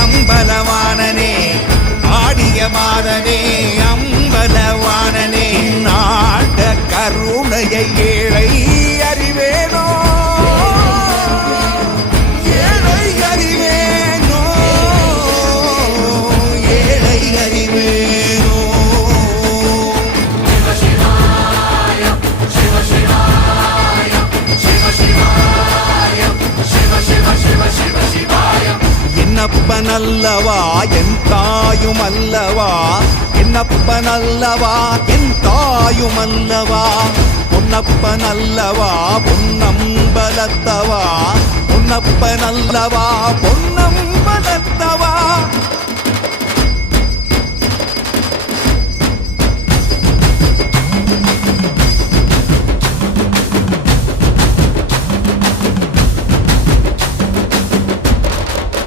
அம்பலவாணனே ஆடிய மாதனே அம்பலவாணனே நாட கருணையை ஏழை அறிவேனோ ஏழை அறிவேனோ ஏழை அறிவேனோ என்னப்பனல்லவா என் தாயும் அல்லவா என்னப்பனல்லவா என் தாயும் அல்லவா பொன்னப்பனல்லவா பொன்னம்பலத்தவா பொன்னப்பனல்லவா பொன்ன